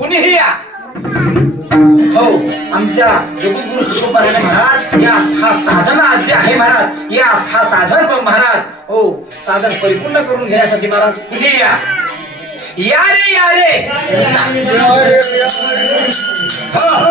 कुणीही या. हो आमच्या जगद्गुरु तुकोबाराने महाराज या हा साधना जे आहे महाराज या हा साधन महाराज. हो साधन परिपूर्ण करून घेण्यासाठी महाराज कुणी या. या रे या रे हो,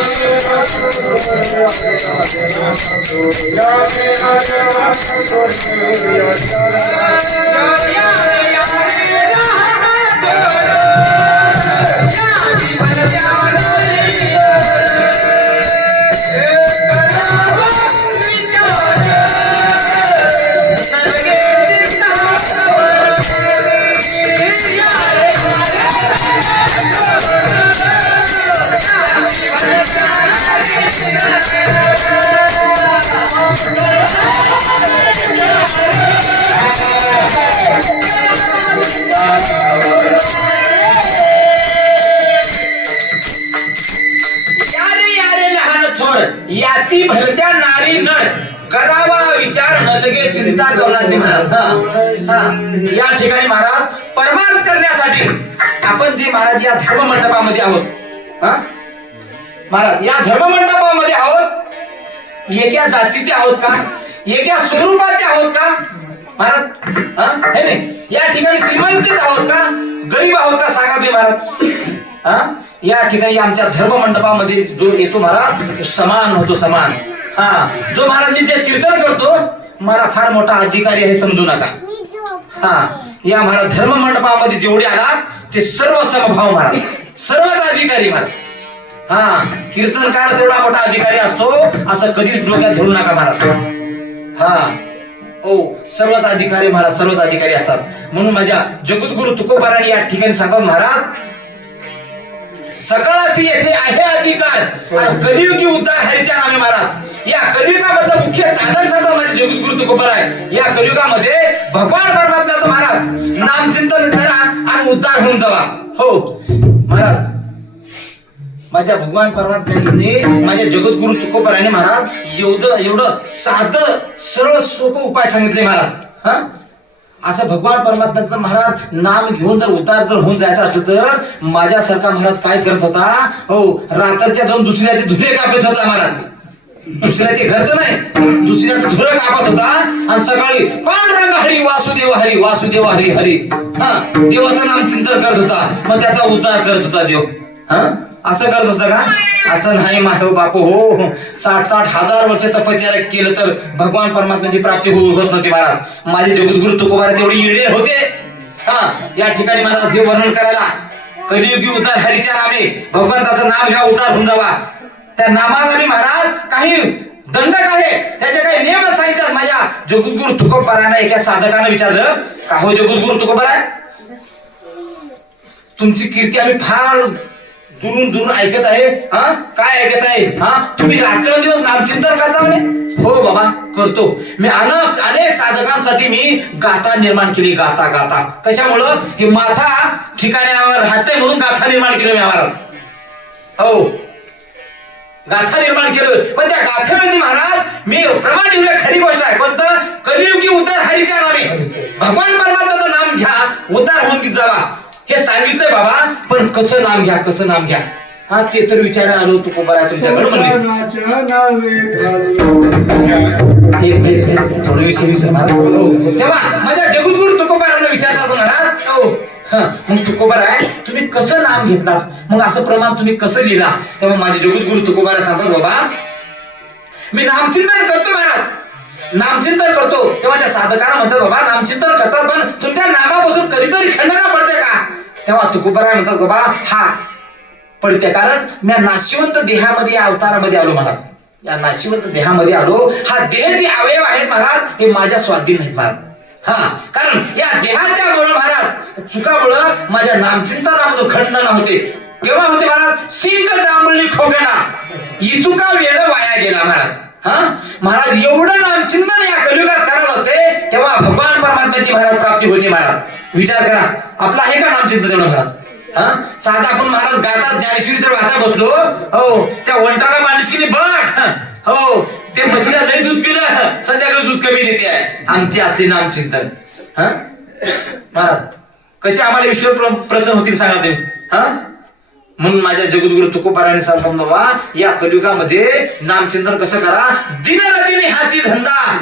हो. याती भलत्या नारी नर करावा विचार नलगे चिंता कवनाचे महाराज. या ठिकाणी महाराज परमार्थ करण्यासाठी आपण जे महाराज या धर्म मंडपामध्ये आहोत हा? महाराज या धर्म मंडपामध्ये आहोत एका जातीचे आहोत का? एका स्वरूपाचे आहोत का? महाराज हा? हे नाही. या ठिकाणी श्रीमंतचेच आहोत का? गरीब आहोत का? सांगा तुम्ही महाराज. हा? या ठिकाणी आमच्या धर्म मंडपामध्ये जो येतो महाराज समान होतो समान. हा जो महाराज मी जे कीर्तन करतो मला फार मोठा अधिकारी आहे समजू नका. हा या महाराज धर्म मंडपामध्ये जेवढे आला ते सर्व समभाव महाराज सर्वच अधिकारी महाराज. हा कीर्तनकार तेवढा मोठा अधिकारी असतो असं कधीच डोक्यात धरू नका महाराज. हा ओ सर्वच अधिकारी महाराज सर्वच अधिकारी असतात. म्हणून माझ्या जगद्गुरु तुकोबाराने या ठिकाणी सांगा महाराज सकळाशी येथे आहे अधिकार. आणि कलियुगी उद्धार हरीच्या नामे महाराज. या कलियुगामधलं मुख्य साधन साधन माझे म्हणजे जगद्गुरु तुकोबर आहे. या कलियुगामध्ये भगवान परमात्म्याचं महाराज. नाम चिंतन करा आणि उद्धार होऊन जावा. हो. महाराज माझ्या भगवान परमात्म्याने माझ्या जगद्गुरु तुकोबराने महाराज एवढं एवढं साधं सरळ सोपं उपाय सांगितले महाराज. हा? असं भगवान परमात्म्याचं महाराज नाम घेऊन जर उतार जर होऊन जायचं असलं तर माझ्यासारखा महाराज काय करत होता? हो रात्रच्या जाऊन दुसऱ्याचे धुरे कापत होता महाराज. दुसऱ्याचे घरचं नाही दुसऱ्याचं धुरं कापत होता. आणि सकाळी कोण रंग हरी वासुदेव हरी वासुदेव हरी हरी. हा देवाचं नाम चिंतन करत होता. मग त्याचा उद्धार करत होता देव. हा? असं करत होता का? असं नाही माधव बापू हो, हो. साठ साठ हजार वर्ष तपश्चर्या केलं तर भगवान परमात्म्याची प्राप्ती होऊ होत नव्हती महाराज. माझे जगद्गुरु तुकोबारा तेवढे इडे होते. हा या ठिकाणी मला हे वर्णन करायला कलियुगी उतार हरीच्या नामे भगवंताचं नाम घ्या उतार होऊन जावा. त्या नामाला मी महाराज काही दंडक आहे? त्याचे काही नियम सांगितलं माझ्या जगद्गुरु तुकोबारांना एका साधकानं विचारलं का हो जगद्गुरु तुकोबारा तुमची कीर्ती आम्ही फार दुरून दुरून ऐकत आहे हा? काय ऐकत आहे हा? तुम्ही रात्रंदिवस नामचिंतन करता म्हणे? हो बाबा करतो. मी अनेक अनेक साधकांसाठी मी गाथा निर्माण केली गाथा गाथा. कशामुळं? हे माथा ठिकाण्यावर राहते म्हणून गाथा निर्माण केली मी महाराज हो. गाथा निर्माण केलं. पण त्या गाथेमध्ये महाराज मी प्रमाण ठेवलं खरी गोष्ट आहे. कोणतं? कलियुगी उतार हरीच्या नावे भगवान परमात्माचं नाम घ्या उतार होऊन जावा. हे सांगितलंय बाबा पण कसं नाम घ्या कसं नाम घ्या? हा ते तर विचार आलो तू कुंभारा तुमच्याकडे म्हणले. तेव्हा माझ्या जगद्गुरु तुकोबारांना विचारतात महाराज. हो मग तुकोबार आहे तुम्ही कसं नाम घेतला मग असं प्रमाण तुम्ही कसं लिहिला तेव्हा माझे जगद्गुरु तुकोबारा सांगतात बाबा मी नामचिंतन करतो महाराज. नामचिंतन करतो. तेव्हा त्या साधकाला म्हणतात बाबा नामचिंतन करतात पण तुमच्या नामापासून कधीतरी खंडना पडते का? तेव्हा तुकोबराय म्हणतात बाबा हा. पडते कारण मी नाशिवंत देहामध्ये या अवतारामध्ये आलो महाराज या नाशिवंत देहामध्ये आलो. हा देह जे अवयव आहेत महाराज हे माझ्या स्वाधीन नाहीत महाराज. हा कारण या देहाच्या मुळे महाराज चुकामुळं माझ्या नामचिंतनामधून खंडना होते. केव्हा होते महाराज? सिंग जांभळी खोगेना इतुका वेळ वाया गेला महाराज. हा? महाराज एवढं नामचिंतन या कलियुगात कारण होते तेव्हा भगवान परमात्म्याची महाराज प्राप्ती होती महाराज. विचार करा. आपला आहे का नामचिंत तेवढा घरात? हा? साधा आपण महाराज गातात ज्ञानेश्वरी तर वाचा बसलो. हो त्या वंटाला माणसकीने बघ. हो ते म्हशीला लई दूध पिलं. सध्याकडे दूध कमी देते. आहे आमची असली नामचिंतन हा? महाराज कसे आम्हाला ईश्वर प्र- प्रसन्न होतील सांगा ते हा? म्हणून माझ्या जगद्गुरु तुकोबाराने सांगतो बाबा या कलियुगामध्ये नामचिंतन कसं करा? दिनरातीने हाची धंदा.